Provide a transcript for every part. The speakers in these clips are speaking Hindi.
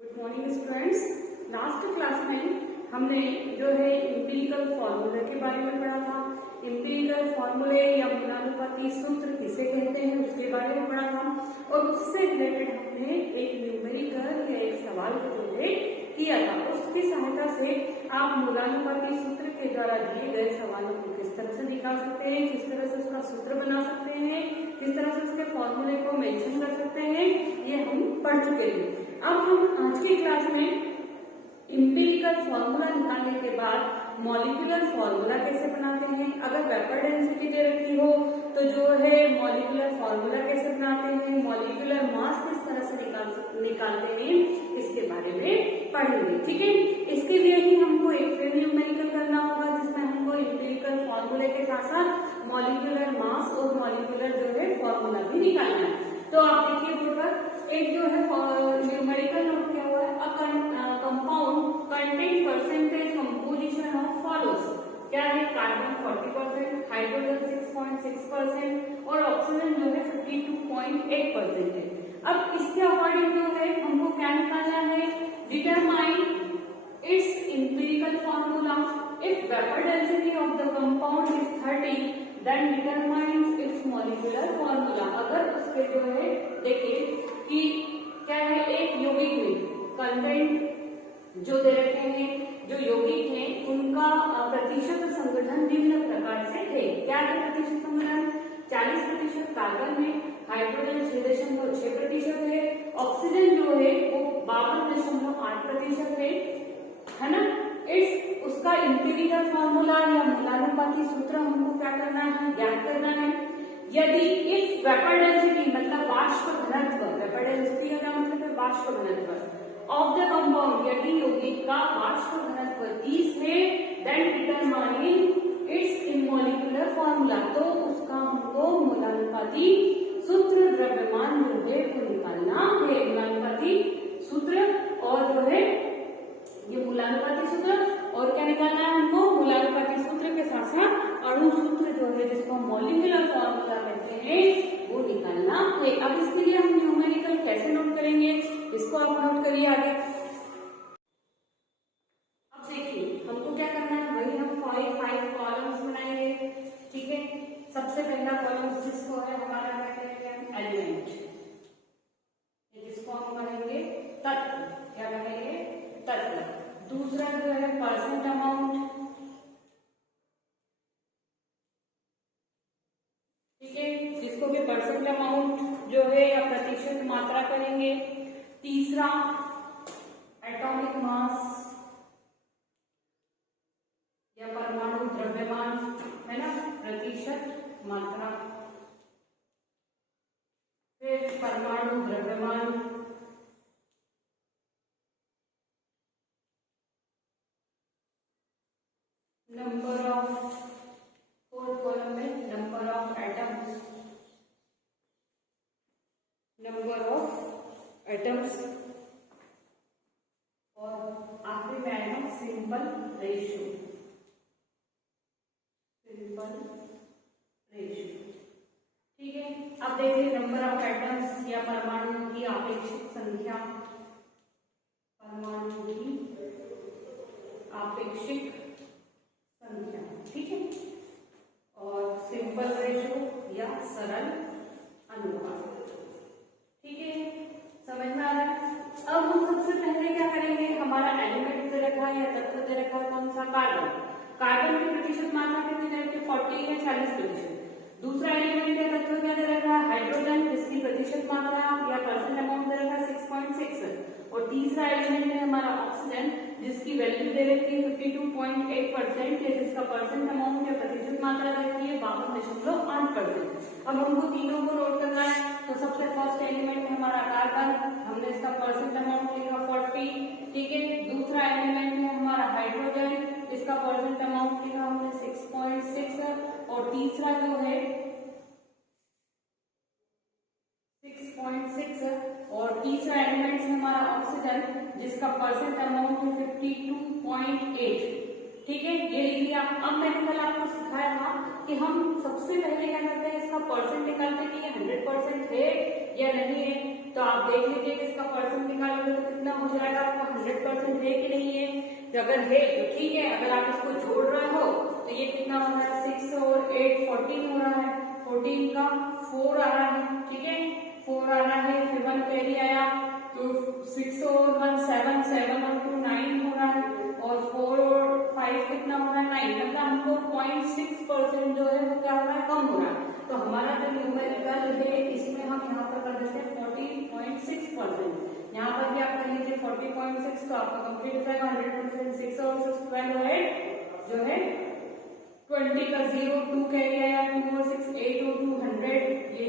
Good morning students. Last class में हमने जो है एम्पिरिकल फॉर्मूला के बारे में पढ़ा था। एम्पिरिकल फॉर्मूले या मूलानुपाती सूत्र किसे कहते हैं उसके बारे में पढ़ा था और उससे रिलेटेड हमने एक न्यूमेरिकल या एक सवाल को जो है किया था। उसकी सहायता से आप मूलानुपाती सूत्र के द्वारा दिए गए सवालों को किस तरह से निकाल सकते हैं, किस तरह से उसका सूत्र बना सकते हैं, किस तरह से उसके फॉर्मूले को मेंशन कर सकते हैं, ये हम पढ़ चुके हैं। अब हम आज की क्लास में एम्पिरिकल फॉर्मूला निकालने के बाद मॉलिक्यूलर फॉर्मूला कैसे बनाते हैं, अगर वेपर डेंसिटी दे रखी हो तो जो है मॉलिक्यूलर फॉर्मूला कैसे बनाते हैं, मॉलिक्यूलर मास किस तरह से निकालते हैं, इसके बारे में पढ़ेंगे। ठीक है, इसके लिए ही हमको एक फिर न्यूमेरिकल करना होगा जिसमें हमको एम्पिरिकल फॉर्मूले के साथ साथ मॉलिक्यूलर मास और मॉलिक्यूलर जो है फॉर्मूला भी निकालना है। तो आप देखिए बोर्ड पर एक जो है न्यूमेरिकल नोट किया हुआ है, compound contain percentage composition of follows. क्या है, कार्बन 40%, हाइड्रोजन 6.6% और ऑक्सीजन जो है 52.8% है। अब इसके अकॉर्डिंग जो है हमको क्या निकालना है, determine its empirical formula. If vapour density of the compound is 30 then determine its molecular formula. अगर उसके जो है देखिए कि क्या है, एक यौगिक में कंटेंट जो दे रखे हैं, जो यौगिक हैं उनका प्रतिशत संगठन निम्न प्रकार से है। क्या है प्रतिशत संगठन, 40% कार्बन है, हाइड्रोजन 6.6% है, ऑक्सीजन जो है वो 52.8% है ना। इस उसका एम्पिरिकल फॉर्मूला या मूलानुपाती सूत्र हमको क्या करना है, ज्ञात करना है। यदि इफ वेपर डेंसिटी मतलब वाष्प घनत्व, वेपर डेंसिटी का मतलब है वाष्प घनत्व ऑफ द कंपाउंड, यदि यौगिक का वाष्प घनत्व 30 है then determine its molecular formula, तो उसका हमको मूलानुपाती सूत्र द्रव्यमान जो है वो निकालना है। मूलानुपाती सूत्र और जो है ये मूलानुपाती सूत्र और क्या निकालना है हमको, मूलानुपाती सूत्र के साथ साथ अणु सूत्र जो है जिसको मॉलिक्यूलर फॉर्मूला कहते हैं वो निकालना है। अब इसके लिए हम न्यूमेरिकल कैसे नोट करेंगे, इसको आप नोट करिए आगे। अब देखिए हमको क्या करना है, वही हम 5 कॉलम्स बनाएंगे। ठीक है, सबसे पहला कॉलम जिसको है हमारा एलिमेंट, जिसको हम कहेंगे तत्व, क्या कहेंगे तत्व। दूसरा जो है परसेंट अमाउंट, ठीक है, जिसको भी परसेंट अमाउंट जो है या प्रतिशत मात्रा कहेंगे। तीसरा एटॉमिक मास या परमाणु द्रव्यमान है ना, प्रतिशत मात्रा। फिर परमाणु द्रव्यमान, नंबर ऑफ, फोर्थ कॉलम में number of atoms, number of atoms और आखिरी में आएगा सिंपल रेशियो, सिंपल रेशियो। ठीक है, अब देखिए नंबर ऑफ एटम्स या परमाणु की आपेक्षिक संख्या, परमाणु की आपेक्षिक संख्या, ठीक है, और सिंपल रेशियो या सरल अनुपात। ठीक है, समझ में आ रहा है। अब हम सबसे पहले क्या करेंगे, हमारा एलिमेंट दे रखा है या तत्व दे रखा है कौन सा, कार्बन। कार्बन की प्रतिशत मात्रा कितनी दे रखी है, 40 है, 40%। दूसरा एलिमेंट या तत्व क्या दे रखा है, हाइड्रोजन, जिसकी प्रतिशत मात्रा या परसेंट अमाउंट दे रखा है 6.6। और तीसरा एलिमेंट है हमारा ऑक्सीजन, जिसकी वैल्यू दे रखी है 52.8% है, जिसका परसेंट अमाउंट या प्रतिशत मात्रा दे रखी है 52.8%। अब हमको तीनों को नोट करना है। तो सबसे फर्स्ट एलिमेंट है हमारा कार्बन, हमने इसका परसेंट अमाउंट लिखा 40। ठीक है, दूसरा एलिमेंट है हमारा हाइड्रोजन, इसका परसेंट अमाउंट लिखा हमने 6.6 और तीसरा जो है 6.6 और तीसरा एलिमेंट है हमारा ऑक्सीजन, जिसका परसेंट अमाउंट है 52.8। ठीक है, ये लिख लिया। अब मैंने कल आपको सिखाया था कि हम सबसे पहले क्या करते हैं, इसका परसेंट निकालते हैं कि ये 100% है या नहीं है। तो आप देख लीजिए कि इसका परसेंट निकालोगे तो कितना हो पूछ रहा है कि आपको 100% है कि नहीं है, तो अगर है तो ठीक है, अगर आप इसको जोड़ रहे हो तो ये कितना हो रहा है 6 और 8 14 हो रहा है, 14 का 4 आ रहा है, ठीक है 4 आ रहा है, फिर 1 कैरी आया तो 6 और 1 7, 7 और 2 9 हो रहा है, और 4 और 5 कितना हो रहा है 9, मतलब हमको 0.6% जो है वो क्या हो रहा है कम हो रहा है। तो हमारा जो न्यूमेरिकल है इसमें हम यहाँ पर कर देते हैं 40.6%, यहाँ पर भी आप कर लीजिए 40.6, तो आपका कंप्लीट हो जाएगा 100%। 6 और 6 12 है जो है 20 का 0 2 कैरी आया, 2 और 6 8 और 2 100, ये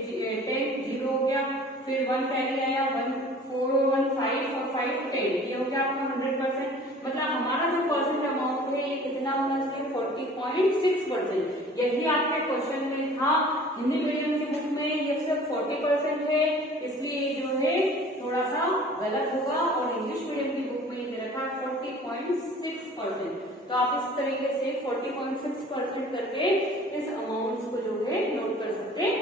10 0 हो गया, फिर 1 कैरी आया 1 4 और 1 5 और 5 10, ये हो गया आपका 100%। मतलब हमारा जो परसेंट अमाउंट है ये कितना होना चाहिए 40.6%। यही आपके क्वेश्चन में था, हिंदी मीडियम की बुक में ये सिर्फ 40% है, इसलिए जो है थोड़ा सा गलत होगा, और इंग्लिश मीडियम की बुक में ये रखा 40.6%। तो आप इस तरीके से 40.6% करके इस अमाउंट को जो है नोट कर सकते हैं,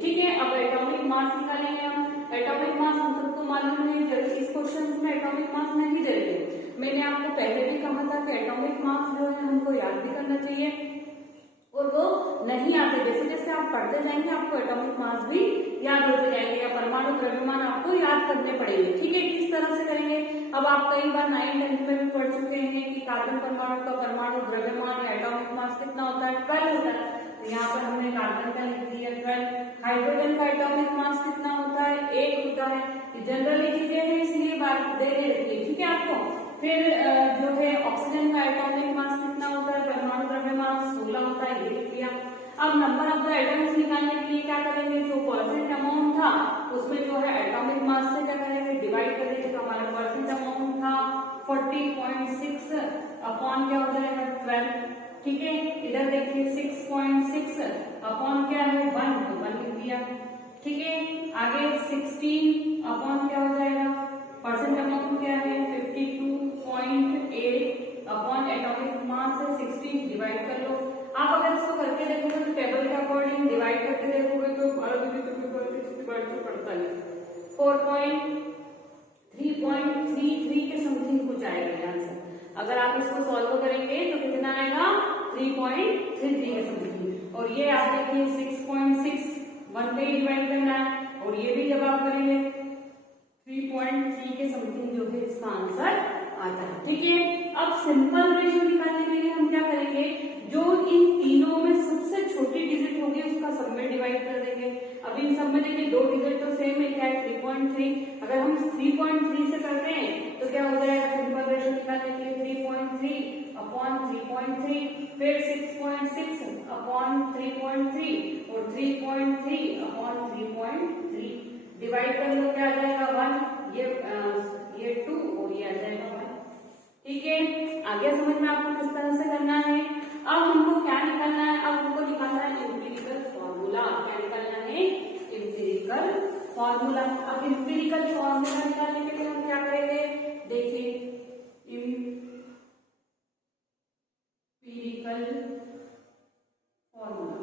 ठीक है। अब एटॉमिक मास निकालेंगे हम। एटॉमिक मास हम सबको मालूम है, जब इस क्वेश्चन में एटॉमिक मास नहीं दे रहे, मैंने आपको पहले भी कहा था कि एटॉमिक मास जो है हमको याद भी करना चाहिए, और वो नहीं आते, जैसे जैसे आप पढ़ते जाएंगे आपको एटॉमिक मास भी याद होते जाएंगे, या परमाणु द्रव्यमान आपको याद करने पड़ेंगे, ठीक है। किस तरह से करेंगे, अब आप कई बार 9th 10th में भी पढ़ चुके हैं कि कार्बन परमाणु का परमाणु द्रव्यमान या एटॉमिक मास कितना होता है 12 होता है, तो यहाँ पर हमने कार्बन का लिख दिया 12। हाइड्रोजन का एटॉमिक मास कितना होता है 1 होता है, जनरली चीजें हैं इसलिए बात दे रही है, ठीक है आपको। फिर जो है ऑक्सीजन का एटॉमिक मास कितना होता है, परमाणु द्रव्यमान 16 होता है, ये लिख दिया। अब नंबर ऑफ द एटम्स निकालने के लिए क्या करेंगे, जो परसेंट अमाउंट था उसमें जो है एटॉमिक मास से क्या करेंगे डिवाइड कर देंगे, तो हमारा परसेंट अमाउंट था 40.6 अपॉन क्या हो जाएगा 12, ठीक है। इधर देखिए 6.6 अपॉन क्या है 1, तो 1 लिख दिया, ठीक है। आगे 16 अपॉन क्या हो जाएगा, परसेंट अमाउंट क्या है 52.8 अपॉन एटॉमिक मास है 16, डिवाइड कर लो। आप अगर इसको करके देखोगे तो टेबल के अकॉर्डिंग डिवाइड करके देखोगे तो 12 पड़ता है 3.33 के समथिंग कुछ आएगा आंसर। अगर आप इसको सॉल्व करेंगे तो कितना आएगा 3.33 के समथिंग, और ये आप देखिए 6.6 1 पे डिवाइड करना है, और ये भी जब आप करेंगे 3.3 के समथिंग जो है इसका आंसर आता है, ठीक है। अब सिंपल रेशियो निकालने के लिए हम क्या करेंगे, जो इन तीनों में सबसे छोटी डिजिट होगी उसका सब में डिवाइड कर देंगे। अब इन सब में देखिए 2 डिजिट तो सेम है, क्या है 3.3, अगर हम 3.3 से करते हैं तो क्या हो जाएगा सिंपल रेशियो निकालने के लिए 3.3 अपॉन 3.3, फिर 6.6 अपॉन 3.3 और 3.3 अपॉन 3.3, डिवाइड कर लो क्या आ जाएगा 1, ये 2 और ये आ जाएगा 1, ठीक है। आगे समझ में आपको किस तरह से करना है। अब हमको क्या निकालना है, अब हमको निकालना है एम्पिरिकल फॉर्मूला। क्या निकालना है एम्पिरिकल फॉर्मूला। अब एम्पिरिकल फॉर्मूला निकालने के लिए हम क्या करेंगे, देखिए एम्पिरिकल फॉर्मूला,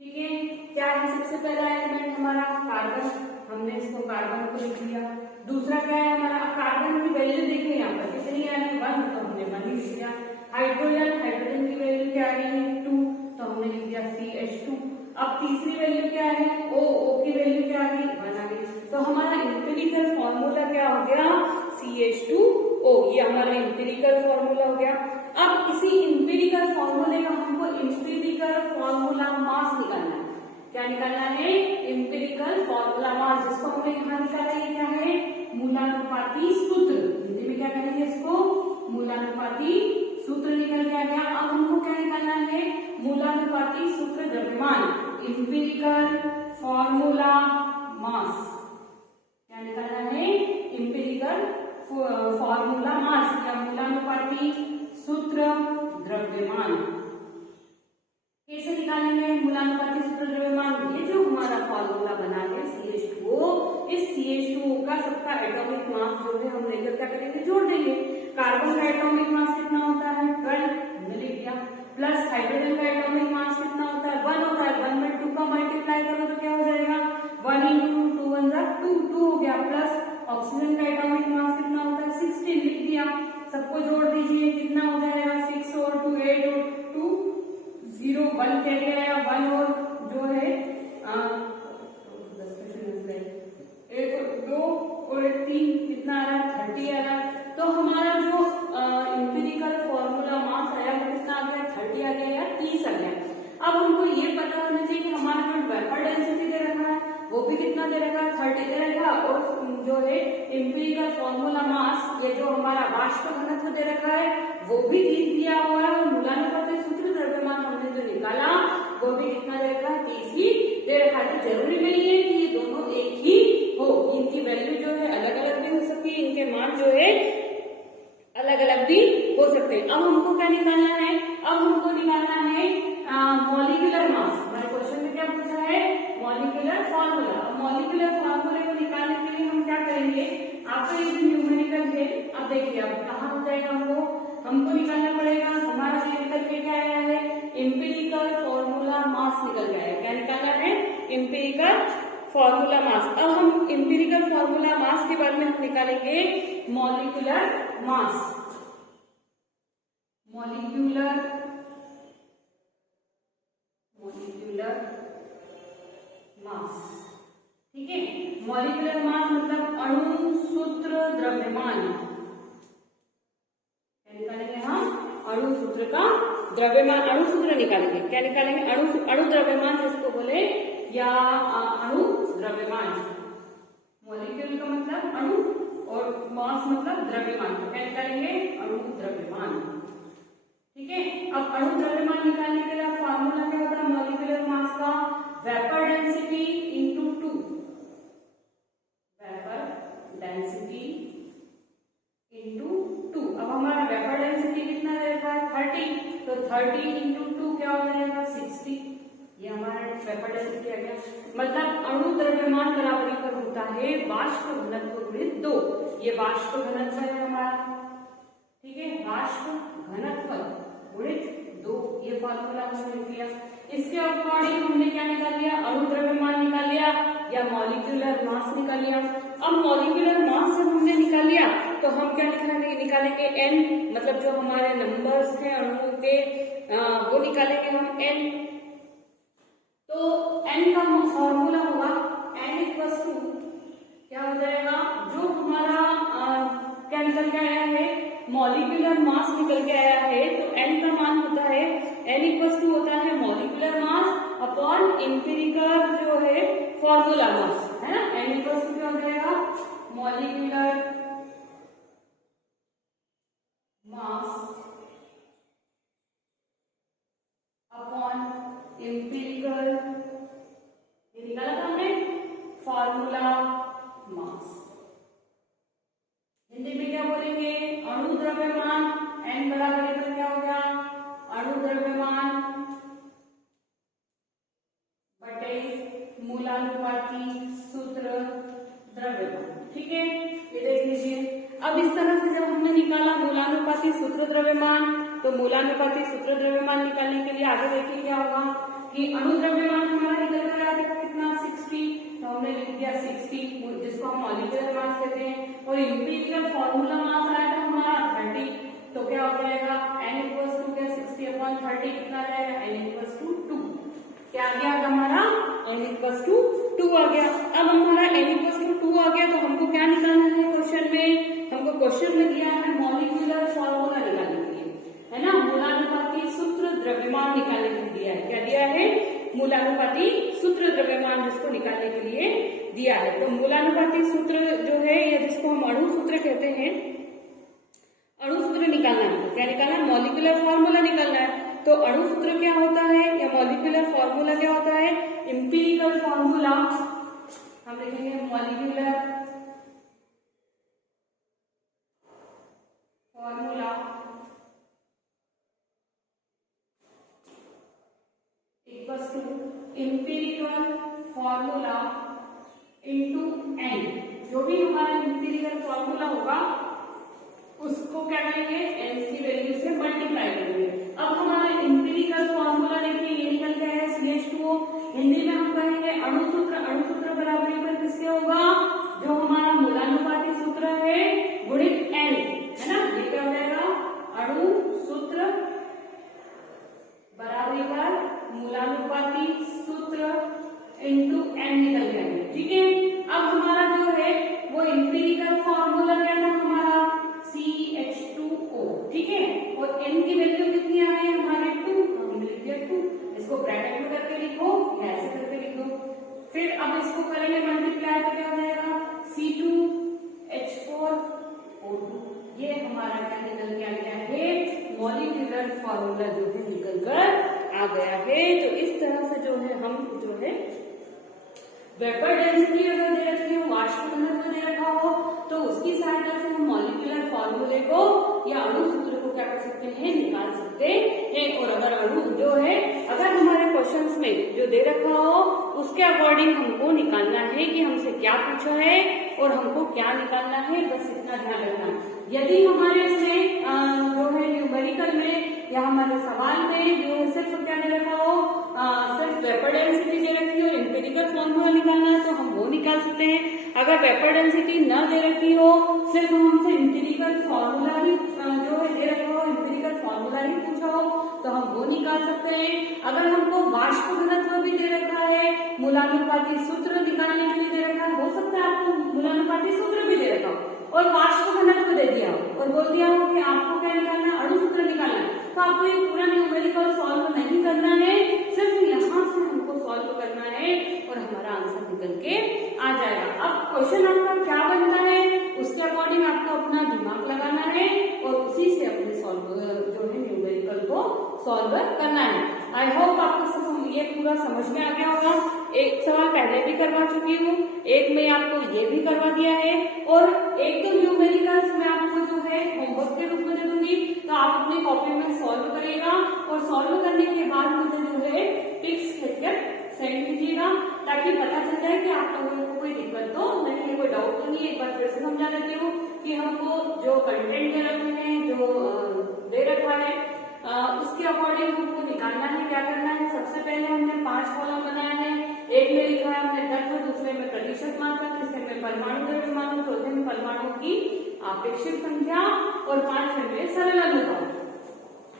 ठीक है। क्या है सबसे पहला एलिमेंट हमारा कार्बन, हमने इसको कार्बन को लिख दिया। दूसरा क्या है हमारा, कार्बन की वैल्यू देखिए यहाँ पर कितनी आ रही है 1, तो हमने 1 लिख दिया। हाइड्रोजन, हाइड्रोजन की वैल्यू क्या आ रही है 2, तो हमने लिख दिया CH2। अब तीसरी वैल्यू क्या है O की वैल्यू क्या आ गई 1 आ गई, तो हमारा एम्पिरिकल फॉर्मूला क्या हो गया CH2O, ये हमारा एम्पिरिकल फॉर्मूला हो गया। अब इसी एम्पिरिकल फॉर्मूले का हमको एम्पिरिकल फॉर्मूला मास निकालना है। क्या निकालना है एम्पिरिकल फॉर्मूला मास, जिसको हमने यहाँ निकाला है क्या है मूलानुपाती सूत्र, हिंदी में क्या कहेंगे इसको मूलानुपाती सूत्र निकल के आ गया। अब हमको क्या निकालना है मूलानुपाती सूत्र द्रव्यमान, एम्पिरिकल फॉर्मूला मास। क्या निकालना है एम्पिरिकल फॉर्मूला मास या मूलानुपाती सूत्र द्रव्यमान। कैसे निकालेंगे मूलानुपाती सूत्र द्रव्यमान, ये जो हमारा फॉर्मूला बना है CH2O, इस CH2O का सबका एटॉमिक मास जो है हम लेकर क्या करेंगे जोड़ देंगे। कार्बन का एटॉमिक मास कितना होता है 12, हमने लिख दिया, प्लस हाइड्रोजन का एटॉमिक मास कितना होता है 1 होता है, 1 में 2 का मल्टीप्लाई करो तो क्या हो जाएगा 1 × 2 = 2, 2 हो गया, प्लस ऑक्सीजन का एटॉमिक मास कितना होता है 16, लिख दिया। सबको जोड़ दीजिए, कितना हो जाएगा 6 और 2 8 और 2 0 1 कह दिया, या 1 और जो है 1 और 2 और 3 कितना आ रहा है 30 आ रहा है। तो हमारा जो एम्पिरिकल फॉर्मूला मास आया वो कितना आ गया 30 आ गया या 30 आ गया। अब हमको ये पता होना चाहिए कि हमारा जो वेपर डेंसिटी दे रखा है वो भी कितना दे रखा है 30 दे रखा, और जो है एम्पिरिकल फॉर्मूला मास ये जो हमारा वाष्प घनत्व दे रखा है वो भी 30 दिया हुआ है, और मूलानुपाती सूत्र द्रव्यमान हमने जो निकाला वो भी कितना दे रखा है 30 ही दे रखा है। तो जरूरी नहीं है कि ये दोनों एक ही हो, इनकी वैल्यू जो है अलग अलग भी हो सकती है, इनके मान जो है अलग अलग भी हो सकते हैं। अब हमको क्या निकालना है, अब हमको निकालना है मॉलिक्यूलर मास। हमारे क्वेश्चन में क्या पूछा है मॉलिक्यूलर फार्मूला। मॉलिक्यूलर फार्मूले को निकालने के लिए हम क्या करेंगे, आपका ये जो न्यूमेरिकल है अब देखिए अब कहाँ हो जाएगा, हमको निकालना पड़ेगा। हमारा ये निकल के क्या आया है एम्पिरिकल फॉर्मूला मास निकल गया है। क्या निकाला है एम्पिरिकल फॉर्मूला मास। अब हम एम्पिरिकल फॉर्मूला मास के बारे में हम निकालेंगे मॉलिक्यूलर मास। मॉलिक्यूलर मास, ठीक है। मॉलिक्यूलर मास मतलब अणु सूत्र द्रव्यमान। क्या निकालेंगे हम अणु सूत्र का द्रव्यमान, अणु सूत्र निकालेंगे। क्या निकालेंगे अणु द्रव्यमान जिसको बोले, या अणु द्रव्यमान। मॉलिक्यूल का मतलब अणु और मास मतलब द्रव्यमान, तो क्या निकालेंगे अणु द्रव्यमान, ठीक है। अब अणु द्रव्यमान निकालने के लिए फार्मूला क्या होता है मॉलिक्यूलर मास का, vapour density into 2, vapour density into 2। अब हमारा वेपर डेंसिटी कितना रहेगा 30, तो 30 इंटू 2 क्या हो जाएगा 60। ये हमारा वेपर डेंसिटी आ गया। मतलब अणु द्रव्यमान बराबरी पर होता है वाष्प घनत्व गुणित 2। ये वाष्प घनत्व है हमारा, ठीक है, वाष्प घनत्व गुणित 2, ये फॉर्मूला हमने लिख लिया। इसके अकॉर्डिंग हमने क्या निकाल लिया अणु द्रव्यमान निकाल लिया या मॉलिक्यूलर मास निकाल लिया। अब मॉलिक्यूलर मास जब हमने निकाल लिया तो हम क्या निकालेंगे n, मतलब जो हमारे नंबर्स हैं अणुओं के वो निकालेंगे हम n। तो n का फॉर्मूला होगा n इक्वल्स टू क्या हो जाएगा, जो हमारा क्या निकल के आया है मॉलिक्यूलर मास निकल के आया है, तो n का मान होता है n इक्वल्स टू होता है मॉलिक्यूलर मास अपॉन एम्पिरिकल जो है फॉर्मूला मास, है ना। n इक्वल्स टू क्या हो जाएगा मॉलिक्यूलर मास अपॉन एम्पिरिकल, ये निकाला था हमने फॉर्मूला मास। हिंदी में क्या बोलेंगे अणु द्रव्यमान, n बराबर पर क्या हो गया अणु द्रव्यमान बटे मूलानुपाती सूत्र द्रव्यमान, ठीक है। ये देख लीजिए। अब इस तरह से जब हमने निकाला मूलानुपाती सूत्र द्रव्यमान, तो मूलानुपाती सूत्र द्रव्यमान निकालने के लिए आगे देखिए क्या होगा कि अणु द्रव्यमान हमारा निकल कर आया था कितना 60, तो हमने लिख दिया 60 जिसको हम मॉलिक्यूलर मास कहते हैं, और एम्पिरिकल फॉर्मूला मास आया था हमारा 30, तो क्या हो जाएगा n इक्वल्स टू क्या 60 अपॉन 30 कितना रहेगा n इक्वल्स टू 2। क्या आ गया हमारा n इक्वल्स टू 2 आ गया। अब हमारा n इक्वल्स टू 2 आ गया, तो हमको क्या निकालना है क्वेश्चन में, हमको क्वेश्चन में दिया है मॉलिक्यूलर फॉर्मूला निकालने के लिए, है ना। मूलानुपाती सूत्र द्रव्यमान निकालने के लिए दिया है, क्या दिया है मूलानुपाती सूत्र द्रव्यमान, जिसको निकालने के लिए दिया है। तो मूलानुपाती सूत्र जो है या जिसको हम अणु सूत्र कहते हैं, अणु सूत्र निकालना है, तो क्या निकालना है मॉलिक्यूलर फॉर्मूला निकालना है। तो अणु सूत्र क्या होता है या मॉलिक्यूलर फॉर्मूला क्या होता है, एम्पिरिकल फॉर्मूला हम लिखेंगे molecular formula equals to empirical formula into n। जो भी हमारा एम्पिरिकल फॉर्मूला होगा उसको क्या करेंगे n की वैल्यू से मल्टीप्लाई करेंगे। अब हमारा एम्पिरिकल फॉर्मूला देखिए ये निकल गया है CH2O। हिंदी में हम कहेंगे अणु सूत्र बराबरी पर किसके होगा, जो गया है। तो इस तरह से जो है हम जो है वेपर डेंसिटी अगर दे रखी हो, वाष्प घनत्व दे रखा हो, तो उसकी सहायता से हम मॉलिक्यूलर फॉर्मूले को या अणु सूत्र को क्या कर सकते हैं, निकाल सकते हैं। और अगर अणु जो है, अगर हमारे क्वेश्चंस में जो दे रखा हो उसके अकॉर्डिंग हमको निकालना है कि हमसे क्या पूछा है और हमको क्या निकालना है, बस इतना ध्यान रखना। यदि हमारे से जो है न्यूमेरिकल में या हमारे सवाल में जो है सिर्फ क्या दे रखा हो, सिर्फ वेपर डेंसिटी दे रखी हो, एम्पिरिकल फॉर्मूला निकालना है तो हम वो निकाल सकते हैं। अगर वेपर डेंसिटी न दे रखी हो, सिर्फ हमसे एम्पिरिकल फॉर्मूला ही जो है दे रखा हो, एम्पिरिकल फॉर्मूला ही पूछा हो तो हम वो निकाल सकते हैं। अगर हमको वाष्प घनत्व भी दे रखा है, मूलानुपाती सूत्र निकालने के लिए दे रखा है, हो सकता है आपको मूलानुपाती सूत्र भी दे रखा हो और वाष्प घनत्व दे दिया हो और बोल दिया हो कि आपको क्या निकालना है, अणु सूत्र निकालना है, तो आपको ये पूरा न्यूमेरिकल सॉल्व नहीं करना है, सिर्फ यहाँ से हमको सॉल्व करना है और हमारा आंसर निकल के आ जाएगा। अब क्वेश्चन आपका क्या बनता है उसके अकॉर्डिंग आपको अपना दिमाग लगाना है और उसी से अपने सॉल्व जो है न्यूमेरिकल को सॉल्व करना है। आई होप आपको ये पूरा समझ में आ गया होगा। एक सवाल पहले भी करवा चुकी हूँ, एक में आपको ये भी करवा दिया है और एक तो न्यूमेरिकल्स में आपको जो है होमवर्क के रूप में दे दूंगी, तो आप अपनी कॉपी में सॉल्व करेगा और सॉल्व करने के बाद मुझे जो है टिप्स लिखकर सेंड कीजिएगा ताकि पता चल जाए कि आप लोगों को कोई दिक्कत तो नहीं है, कोई डाउट तो नहीं है। एक बार फिर से समझा देती हूँ कि हमको जो कंटेंट दे रखे हैं, जो दे रखा है उसके अकॉर्डिंग हमको निकालना है। क्या करना है, सबसे पहले हमने 5 कॉलम बनाए हैं। एक में लिखा है हमने तत्व, दूसरे में प्रतिशत मात्रा, तीसरे में परमाणु द्रव्यमान, चौथे में परमाणु की आपेक्षिक संख्या और 5वें में सरल अनुपात।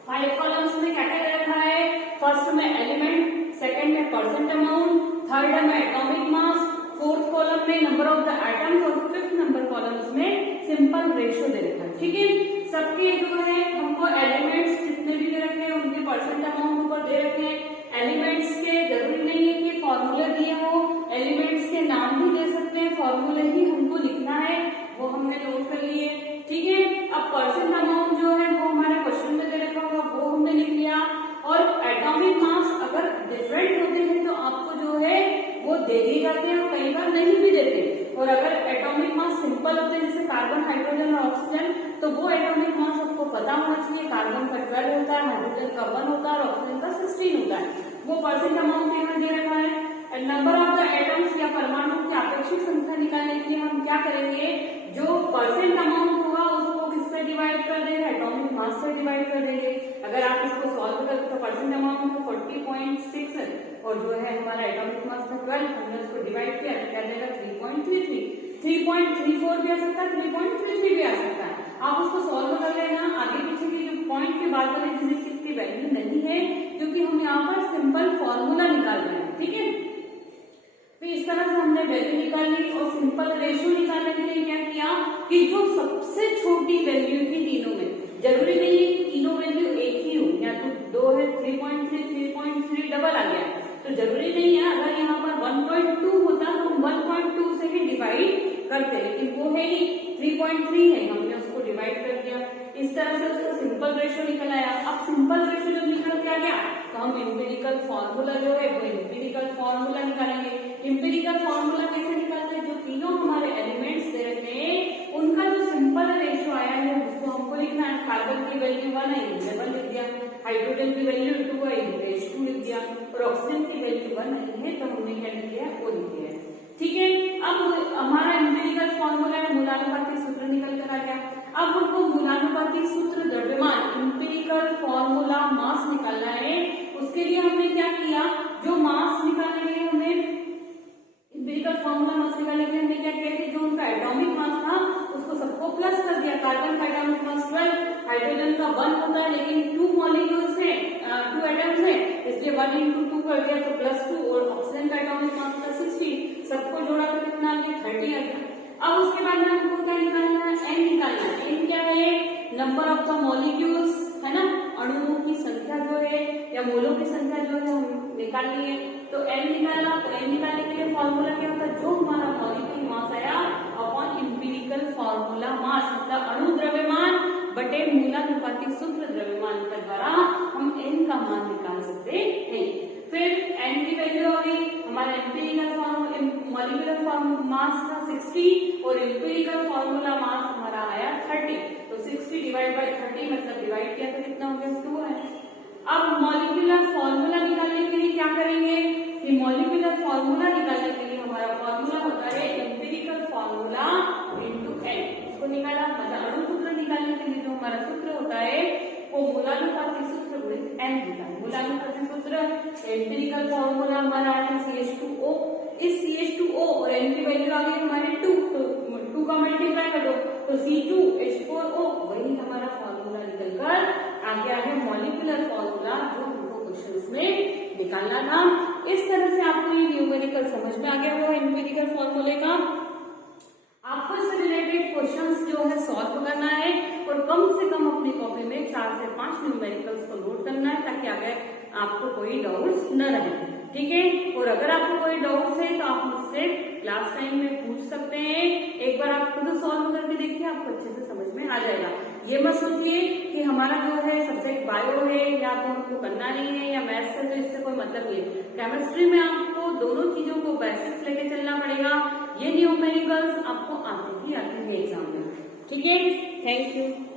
5 कॉलम्स में क्या क्या रखा है, फर्स्ट में एलिमेंट, सेकंड में परसेंट अमाउंट, थर्ड में एटॉमिक मास, फोर्थ कॉलम में नंबर ऑफ द एटम्स और फिफ्थ नंबर कॉलम्स में सिंपल रेशियो दे रखा है। ठीक है, सबके जो है हमको एलिमेंट्स जितने भी दे रखे हैं उनके परसेंट अमाउंट ऊपर दे रखे हैं। एलिमेंट्स के जरूरी नहीं है कि फॉर्मूले दिए हो, एलिमेंट्स के नाम भी दे सकते हैं, फॉर्मूले ही हमको लिखना है, वो हमने नोट कर लिए। ठीक है, अब परसेंट अमाउंट जो है वो हमारे क्वेश्चन में दे रखा होगा, वो हमने लिख लिया। और एटॉमिक मास अगर डिफरेंट होते हैं तो आपको जो है वो दे ही जाते हैं और कई बार नहीं भी देते। और अगर एटॉमिक मास सिंपल होते हैं जैसे कार्बन, हाइड्रोजन और ऑक्सीजन, तो वो एटॉमिक मास आपको पता होना चाहिए। कार्बन का 12 होता है, हाइड्रोजन का 1 होता है और ऑक्सीजन का 16 होता है। वो परसेंट अमाउंट यहाँ दे रखा है। नंबर ऑफ द एटम्स या परमाणु की आपेक्षिक संख्या निकालने के लिए हम क्या करेंगे, जो परसेंट अमाउंट होगा उसको किससे डिवाइड कर देंगे, एटॉमिक मास से डिवाइड कर देंगे। अगर आप इसको सॉल्व करें तो परसेंट अमाउंट को 40.6 और जो है हमारा एटॉमिक मास था 12, हमने उसको डिवाइड किया तो क्या देगा 3.33। 3.34 भी आ सकता है, 3.33 भी आ सकता है। आप उसको सॉल्व कर लेना। आगे पीछे की जो पॉइंट के बाद वाली चीज की वैल्यू नहीं है क्योंकि हम यहाँ पर सिंपल फॉर्मूला निकाल रहे हैं। ठीक है, तो इस तरह से हमने वैल्यू निकाली और सिंपल रेशियो निकालने के लिए क्या किया कि जो सबसे छोटी वैल्यू थी तीनों में, जरूरी नहीं है कि तीनों वैल्यू एक ही हो, या तो 2 है 3.3, 3.3 डबल आ गया तो जरूरी नहीं है। अगर यहाँ पर 1.2 होता तो हम 1.2 से ही डिवाइड करते, लेकिन वो है नहीं, 3.3 है, हमने उसको डिवाइड कर दिया। इस तरह से उसका सिंपल रेशियो निकल आया। अब सिंपल रेशियो जब निकल के आ गया तो हम एम्पिरिकल फॉर्मूला जो है वो एम्पिरिकल फॉर्मूला निकालेंगे। एम्पिरिकल फॉर्मूला कैसे निकालते हैं, जो तीनों हमारे एलिमेंट्स दे रखे हैं उनका जो सिंपल रेशियो आया है उसको हमको लिखना है। कार्बन की वैल्यू 1 है, 11 लिख दिया, हाइड्रोजन की वैल्यू 2 है, 2 लिख दिया और ऑक्सीजन की वैल्यू 1 नहीं है तो हमने क्या लिख दिया, वो लिख दिया। ठीक है, अब हमारा एम्पिरिकल फॉर्मूला है, मूलानुपाती सूत्र निकल कर आ गया। अब हमको मूलानुपाती सूत्र द्रव्यमान, एम्पिरिकल फॉर्मूला मास निकालना है। उसके लिए हमने क्या किया, जो मास निकालने के लिए हमने एम्पिरिकल फॉर्मूला मास निकालने के लिए हमने क्या किया कि जो उनका एटॉमिक मास था उसको सबको प्लस कर दिया। कार्बन का एटॉमिक मास 12, हाइड्रोजन का 1 होता है लेकिन 2 मॉलिक्यूल्स है, 2 एटम्स है, इसलिए 1 × 2 कर दिया तो +2। और ऑक्सीजन का एटॉमिक मास था 16, सबको जोड़ा तो कितना आ गया, 30 आ गया। अब उसके बाद में हमको क्या निकालना है, एन निकालना है। एन क्या है, नंबर ऑफ द मॉलिक्यूल्स है ना, अणुओं की संख्या जो है या मोलों की संख्या जो है हम निकालनी है। तो एन निकालना, तो एन निकालने के लिए फॉर्मूला क्या होता है, जो हमारा मॉलिक्यूल मास आया अपॉन एम्पिरिकल फॉर्मूला मास, मतलब अणु द्रव्यमान बटे मूलानुपाती सूत्र द्रव्यमान के द्वारा हम एन का मान निकाल सकते हैं। मास था 60 और एम्पिरिकल फॉर्मूला मास हमारा आया 30। तो 60 डिवाइड बाय 30 मतलब डिवाइड किया तो कितना हो गया 2 है। अब मॉलिक्यूलर फॉर्मूला निकालने के लिए क्या करेंगे कि मॉलिक्यूलर फॉर्मूला निकालने के लिए हमारा फॉर्मूला होता है एम्पिरिकल फॉर्मूला इनटू n। इसको निकाला मतलब अणु सूत्र निकालने के लिए जो हमारा सूत्र होता है वो मूलानुपाती सूत्र गुणित n होता है। मूलानुपाती सूत्र एम्पिरिकल फॉर्मूला हमारा है CH2O। इस CH2O और n की वैल्यू आ गई हमारी 2, तो 2 का मल्टीप्लाई कर दो तो C2H4O वही हमारा फॉर्मूला निकलकर आ गया है मॉलिक्यूलर फॉर्मूला जो हमको क्वेश्चंस में निकालना था। इस तरह से आपको ये न्यूमेरिकल समझ में आ गया वो एम्पिरिकल फॉर्मूले का। आपको इससे रिलेटेड क्वेश्चंस जो है सॉल्व करना है और कम से कम अपनी कॉपी में 4 से 5 न्यूमेरिकल्स को नोट करना है ताकि आगे आपको कोई डाउट्स न रहे, ठीक है। और अगर आपको कोई डाउट्स है तो आप मुझसे क्लास टाइम में पूछ सकते हैं। एक बार आप खुद सॉल्व करके देखिए, आपको अच्छे से समझ में आ जाएगा। ये मत सोचिए कि हमारा जो है सब्जेक्ट बायो है या तो हमको करना नहीं है या मैथ्स है तो इससे कोई मतलब नहीं है। केमिस्ट्री में आपको दोनों चीजों को बेसिक्स लेके चलना पड़ेगा। ये न्यूमेरिकल्स आपको आते ही आते हैं एग्जाम में, ठीक है। Thank you.